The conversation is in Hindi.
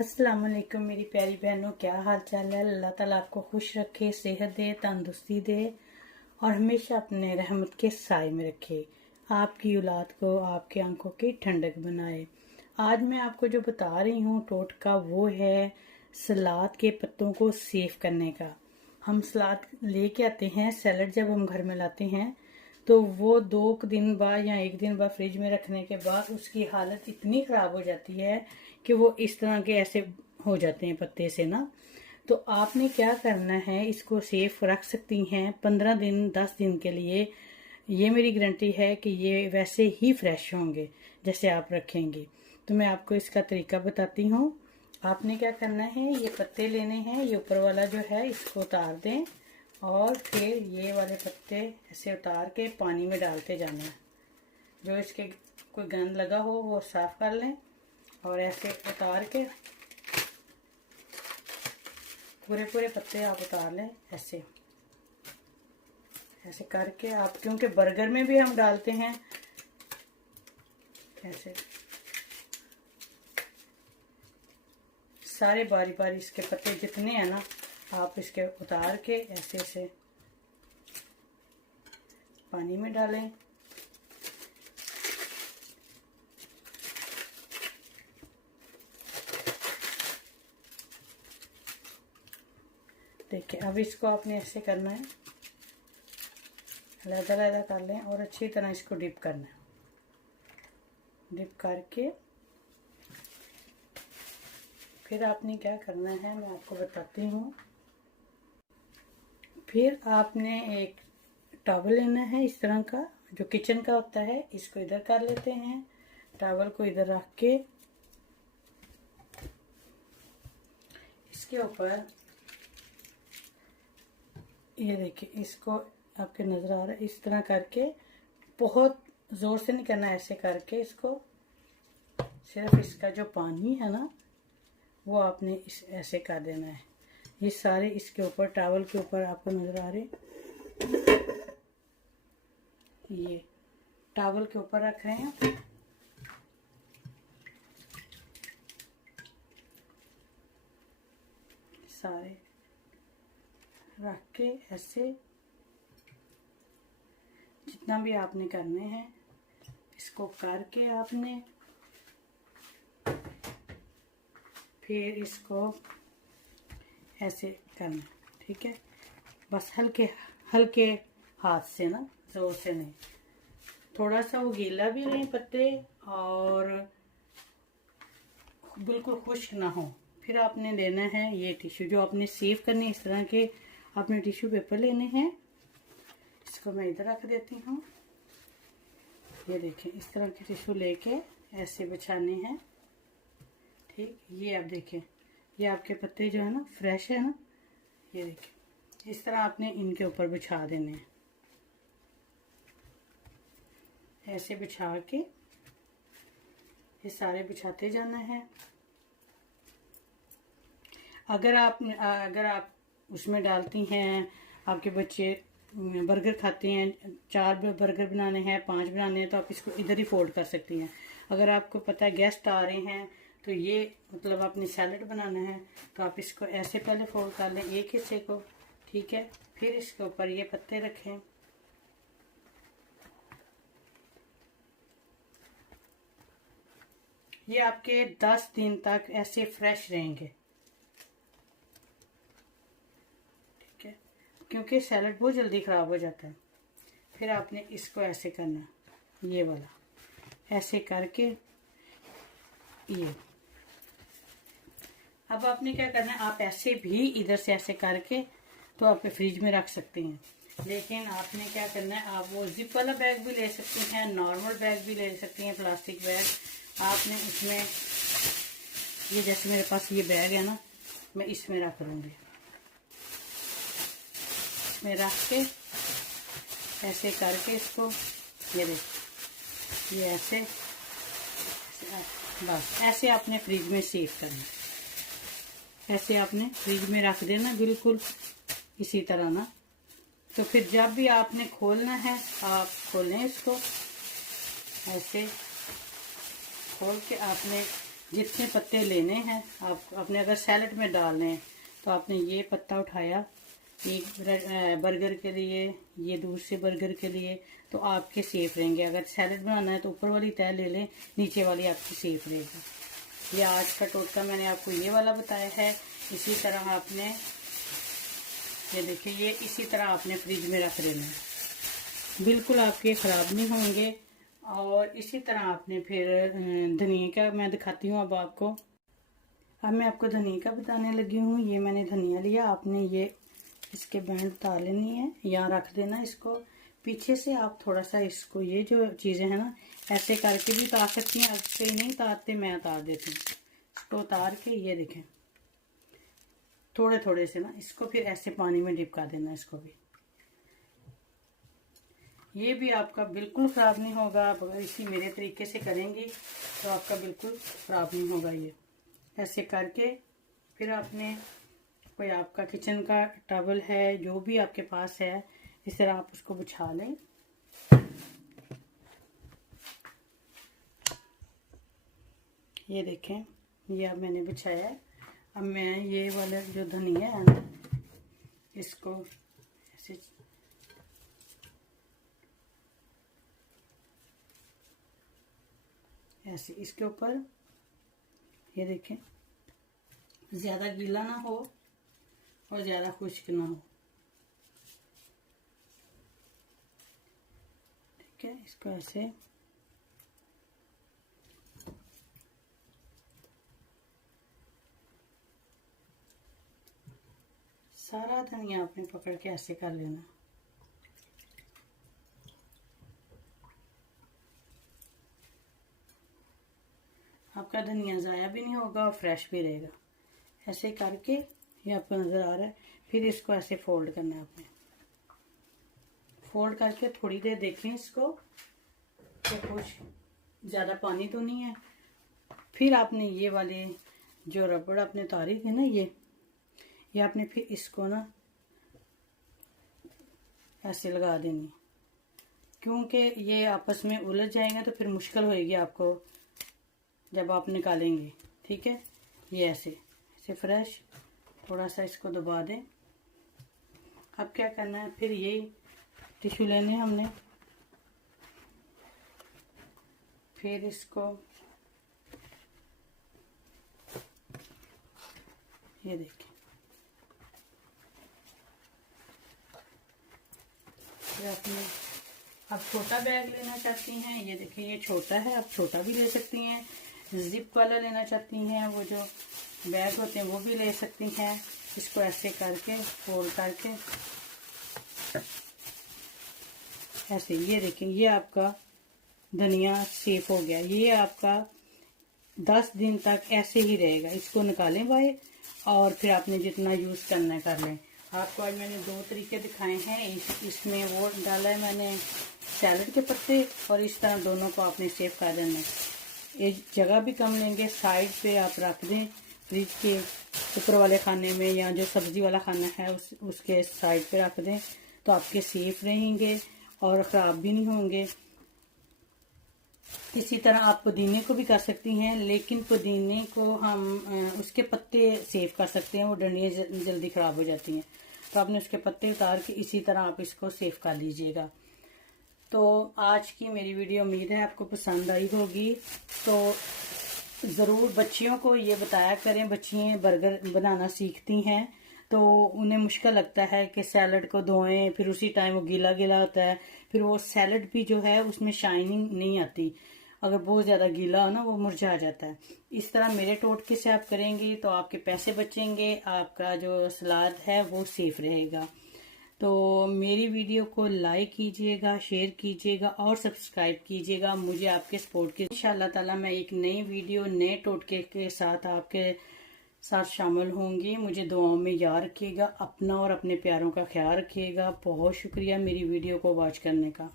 अस्सलाम वालेकुम मेरी प्यारी बहनों, क्या हाल चाल है। अल्लाह ताला आपको खुश रखे, सेहत दे, तंदुरुस्ती दे और हमेशा अपने रहमत के साए में रखे। आपकी औलाद को आपकी आंखों की ठंडक बनाए। आज मैं आपको जो बता रही हूँ टोटका, वो है सलाद के पत्तों को सेव करने का। हम सलाद लेके आते हैं, सैलड जब हम घर में लाते हैं तो वो 2 दिन बाद या 1 दिन बाद फ्रिज में रखने के बाद उसकी हालत इतनी ख़राब हो जाती है कि वो इस तरह के ऐसे हो जाते हैं पत्ते से ना। तो आपने क्या करना है, इसको सेफ रख सकती हैं 15 दिन 10 दिन के लिए। ये मेरी गारंटी है कि ये वैसे ही फ्रेश होंगे जैसे आप रखेंगे। तो मैं आपको इसका तरीका बताती हूँ। आपने क्या करना है, ये पत्ते लेने हैं, ये ऊपर वाला जो है इसको उतार दें और फिर ये वाले पत्ते ऐसे उतार के पानी में डालते जाना है। जो इसके कोई गंद लगा हो वो साफ कर लें और ऐसे उतार के पूरे पूरे पत्ते आप उतार लें। ऐसे ऐसे करके आप, क्योंकि बर्गर में भी हम डालते हैं, ऐसे सारे बारी बारी इसके पत्ते जितने हैं ना, आप इसके उतार के ऐसे ऐसे पानी में डालें। देखिए, अब इसको आपने ऐसे करना है, अलग-अलग कर लें और अच्छी तरह इसको डिप करना है। डिप करके फिर आपने क्या करना है मैं आपको बताती हूँ। फिर आपने एक टॉवल लेना है इस तरह का, जो किचन का होता है। इसको इधर कर लेते हैं, टॉवल को इधर रख के इसके ऊपर ये देखिए, इसको आपके नजर आ रहा है, इस तरह करके बहुत जोर से नहीं करना, ऐसे करके इसको सिर्फ इसका जो पानी है ना वो आपने इस ऐसे कर देना है। ये सारे इसके ऊपर टॉवल के ऊपर आपको नजर आ रहे, ये टॉवल के ऊपर रख रहे हैं। सारे रख के ऐसे जितना भी आपने करने हैं इसको करके आपने फिर इसको ऐसे करना, ठीक है। बस हल्के हल्के हाथ से ना, जोर से नहीं। थोड़ा सा वो गीला भी रहे पत्ते और बिल्कुल खुश्क ना हो। फिर आपने लेना है ये टिश्यू, जो आपने सेव करने, इस तरह के आपने टिश्यू पेपर लेने हैं। इसको मैं इधर रख देती हूँ। ये देखें, इस तरह के टिश्यू लेके ऐसे बिछाने हैं, ठीक। ये आप देखें, ये आपके पत्ते जो है ना फ्रेश है ना, ये देखें, इस तरह आपने इनके ऊपर बिछा देने हैं। ऐसे बिछा के ये सारे बिछाते जाना है। अगर आप उसमें डालती हैं, आपके बच्चे बर्गर खाते हैं, 4 बर्गर बनाने हैं, 5 बनाने हैं, तो आप इसको इधर ही फोल्ड कर सकती हैं। अगर आपको पता है गेस्ट आ रहे हैं तो ये मतलब आपने सैलड बनाना है तो आप इसको ऐसे पहले फोल्ड कर लें एक हिस्से को, ठीक है। फिर इसके ऊपर ये पत्ते रखें, ये आपके 10 दिन तक ऐसे फ्रेश रहेंगे, ठीक है, क्योंकि सैलड बहुत जल्दी ख़राब हो जाता है। फिर आपने इसको ऐसे करना, ये वाला ऐसे करके ये। अब आपने क्या करना है, आप ऐसे भी इधर से ऐसे करके तो आप फ्रिज में रख सकते हैं। लेकिन आपने क्या करना है, आप वो जिप वाला बैग भी ले सकती हैं, नॉर्मल बैग भी ले सकती हैं, प्लास्टिक बैग। आपने उसमें ये, जैसे मेरे पास ये बैग है ना, मैं इसमें रख लूँगी। इसमें रख के ऐसे करके इसको, ये देखिए, ये ऐसे बस ऐसे आपने फ्रिज में सेव करना। ऐसे आपने फ्रिज में रख देना बिल्कुल इसी तरह ना। तो फिर जब भी आपने खोलना है आप खोलें इसको, ऐसे खोल के आपने जितने पत्ते लेने हैं आप अपने, अगर सैलड में डालने हैं तो आपने ये पत्ता उठाया, एक बर्गर के लिए, ये दूसरे बर्गर के लिए, तो आपके सेफ रहेंगे। अगर सैलड बनाना है तो ऊपर वाली तह ले लें, नीचे वाली आपकी सेफ रहेगा। ये आज का टोटका मैंने आपको ये वाला बताया है। इसी तरह आपने ये देखिए, ये इसी तरह आपने फ्रिज में रख देना है, बिल्कुल आपके ख़राब नहीं होंगे। और इसी तरह आपने फिर धनिया का मैं दिखाती हूँ अब आपको। अब मैं आपको धनिया का बताने लगी हूँ। ये मैंने धनिया लिया, आपने ये इसके बैंड उतार लेनी है, यहाँ रख देना इसको। पीछे से आप थोड़ा सा इसको, ये जो चीज़ें हैं ना, ऐसे करके भी उतार सकती हैं। ऐसे नहीं उतारते, मैं उतार देती हूँ। इसको उतार के ये देखें, थोड़े थोड़े से ना इसको फिर ऐसे पानी में डिप कर देना इसको भी। ये भी आपका बिल्कुल ख़राब नहीं होगा। आप अगर इसी मेरे तरीके से करेंगी तो आपका बिल्कुल ख़राब नहीं होगा। ये ऐसे करके फिर आपने कोई आपका किचन का टॉवल है, जो भी आपके पास है, इस तरह आप उसको बिछा लें। ये देखें, ये अब मैंने बिछाया है। अब मैं ये वाला जो धनिया है ना, इसको ऐसे ऐसे इसके ऊपर, ये देखें, ज़्यादा गीला ना हो और ज़्यादा खुश्क ना हो, ठीक है। इसको ऐसे सारा धनिया आपने पकड़ के ऐसे कर लेना। आपका धनिया ज़ाया भी नहीं होगा और फ्रेश भी रहेगा। ऐसे करके ये आपको नज़र आ रहा है। फिर इसको ऐसे फोल्ड करना है आपने। फोल्ड करके थोड़ी देर देखें इसको कि कुछ ज़्यादा पानी तो नहीं है। फिर आपने ये वाले जो रबड़ आपने उतारी थी ना, ये आपने फिर इसको ना ऐसे लगा देनी, क्योंकि ये आपस में उलझ जाएंगे तो फिर मुश्किल होएगी आपको जब आप निकालेंगे, ठीक है। ये ऐसे फ्रेश थोड़ा सा इसको दबा दें। अब क्या करना है, फिर ये टिश्यू लेने हमने, फिर इसको ये देखें, फिर आपने आप छोटा बैग लेना चाहती हैं, ये देखिए ये छोटा है, आप छोटा भी ले सकती हैं। जिप वाला लेना चाहती हैं, वो जो बैग होते हैं वो भी ले सकती हैं। इसको ऐसे करके फोल्ड करके ऐसे, ये देखें, ये आपका धनिया सेफ हो गया। ये आपका 10 दिन तक ऐसे ही रहेगा। इसको निकालें बाहर और फिर आपने जितना यूज़ करना है कर लें। आपको आज मैंने 2 तरीके दिखाए हैं। इसमें वो डाला है मैंने सैलड के पत्ते, और इस तरह दोनों को आपने सेव कर देना है। ये जगह भी कम लेंगे, साइड पे आप रख दें फ्रिज के ऊपर वाले खाने में, या जो सब्ज़ी वाला खाना है उसके साइड पे रख दें, तो आपके सेफ रहेंगे और ख़राब भी नहीं होंगे। इसी तरह आप पुदीने को भी कर सकती हैं, लेकिन पुदीने को हम उसके पत्ते सेव कर सकते हैं, वो डंडियाँ जल्दी ख़राब हो जाती हैं। तो आपने उसके पत्ते उतार के इसी तरह आप इसको सेव कर लीजिएगा। तो आज की मेरी वीडियो उम्मीद है आपको पसंद आई होगी। तो ज़रूर बच्चियों को ये बताया करें। बच्चियाँ बर्गर बनाना सीखती हैं तो उन्हें मुश्किल लगता है कि सैलड को धोएं, फिर उसी टाइम वो गीला गीला होता है, फिर वो सैलड भी जो है उसमें शाइनिंग नहीं आती। अगर बहुत ज़्यादा गीला हो ना, वो मुरझा जाता है। इस तरह मेरे टोटके से आप करेंगी तो आपके पैसे बचेंगे, आपका जो सलाद है वो सेफ रहेगा। तो मेरी वीडियो को लाइक कीजिएगा, शेयर कीजिएगा और सब्सक्राइब कीजिएगा। मुझे आपके सपोर्ट की इंशाल्लाह ताला मैं एक नई वीडियो नए टोटके के साथ आपके साथ शामिल होंगी। मुझे दुआओं में याद रखिएगा। अपना और अपने प्यारों का ख्याल रखिएगा। बहुत शुक्रिया मेरी वीडियो को वॉच करने का।